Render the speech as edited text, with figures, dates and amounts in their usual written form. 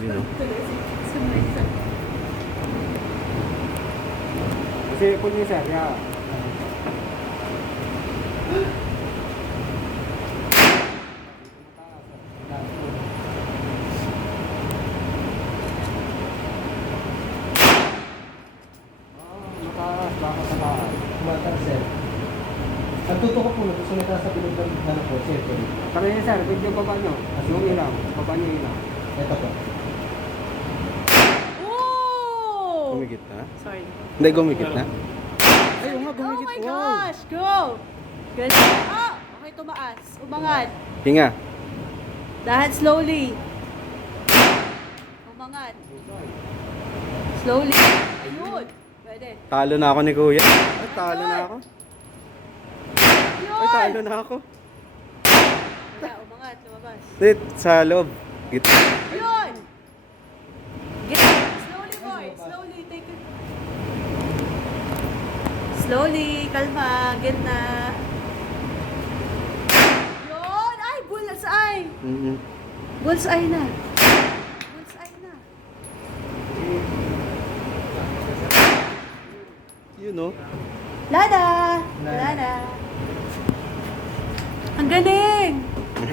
Yun o. Kasi ipon niya sir, yeah. Mataas, baka sa taas. Mataas sir. Ang tutok ko po, gusto nyo sa bilog ng ano po, sir. Kami niya sir, video baba nyo. Yung ilaw, baba nyo ilaw. Ito po. Oh! Gumigit na? Sorry. Hindi, gumigit na? Ay, nga, Oh gumigit. my Wow. gosh! Go! Good. Oh! Okay, tumaas. Umangat. Hinga. Dahan slowly. Umangat. Slowly. Ayun. Pwede. Talo na ako ni Kuya. Ay, talo na ako. Yun! Ay, talo na ako. Wala, umangat. Lumabas. Wait, sa loob. Gitna. Yun! Get slowly, boy. Slowly. Take it. Slowly. Kalma. Get na. Yun! Ay, bullseye! Mm-hmm. Bullseye na. Bullseye na. Yun o. Lada! Lada! Ang galing!